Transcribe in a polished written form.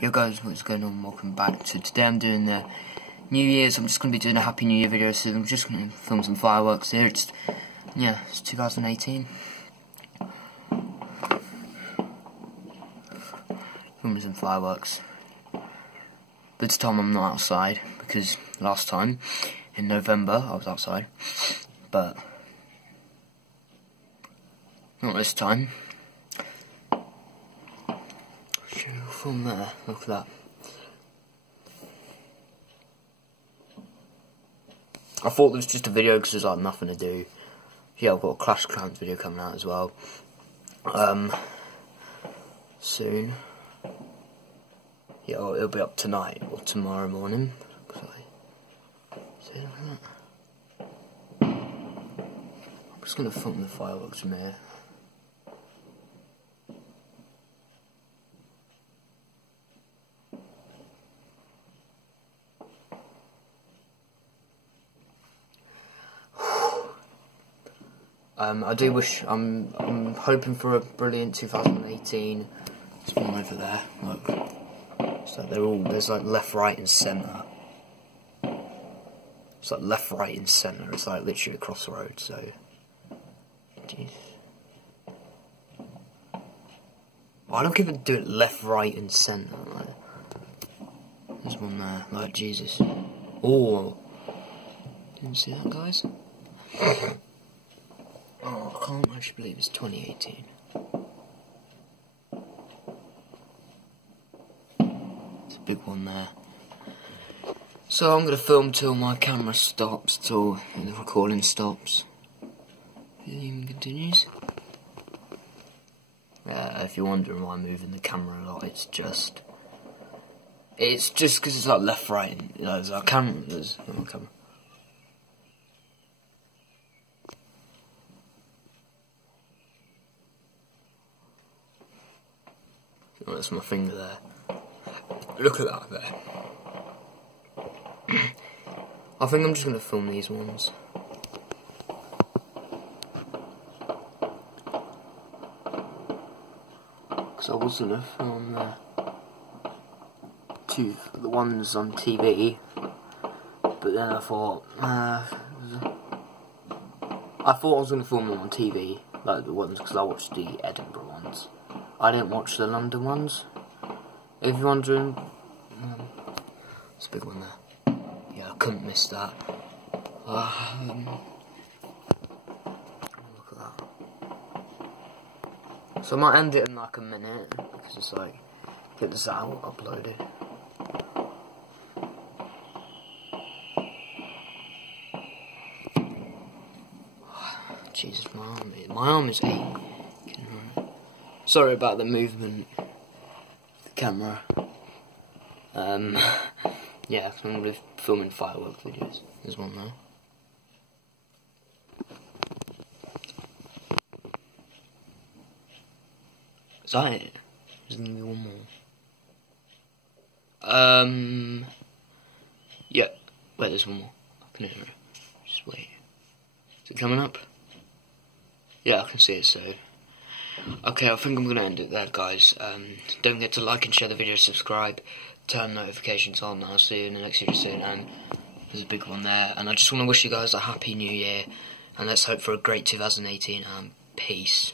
Yo guys, what's going on? Welcome back. So today I'm doing the New Year's. I'm just going to be doing a Happy New Year video, so I'm just going to film some fireworks here. It's 2018. Filming some fireworks. This time I'm not outside, because last time, in November, I was outside. But not this time. From there, look at that. I thought it was just a video because there's like nothing to do. Yeah, I've got a Clash of Clans video coming out as well. Soon. Yeah, it'll be up tonight or tomorrow morning. See, look at that. I'm just gonna film the fireworks from here. I do wish, I'm hoping for a brilliant 2018. There's one over there, look. So there's like left, right and centre. It's like left, right and centre. It's like literally across the road, so. Jeez. Why don't people do it left, right and centre? Like, there's one there, like Jesus. Oh. Didn't see that, guys? Oh, I can't actually believe it's 2018. It's a big one there. So I'm going to film till my camera stops, till the recording stops. It even continues. If you're wondering why I'm moving the camera a lot, it's just because it's like left, right, and there's our camera, there's no camera. Oh, that's my finger there. Look at that there. I think I'm just going to film these ones. Because I was going to film the ones on TV. But then I thought I was going to film them on TV. Like the ones, because I watched the Edinburgh ones. I didn't watch the London ones. If you're wondering, it's a big one there. Yeah, I couldn't miss that. Look at that. So I might end it in like a minute because it's like get this out uploaded. Jesus, my arm is aching. Sorry about the movement of the camera. Yeah, I'm going to be filming firework videos. There's one there. Is that it? There's going to be one more. Yeah. Wait, there's one more. I can hear it. Just wait. Is it coming up? Yeah, I can see it, so. Okay, I think I'm going to end it there, guys. Don't forget to like and share the video, subscribe, turn notifications on. I'll see you in the next video soon, and there's a big one there. And I just want to wish you guys a happy new year, and let's hope for a great 2018, and peace.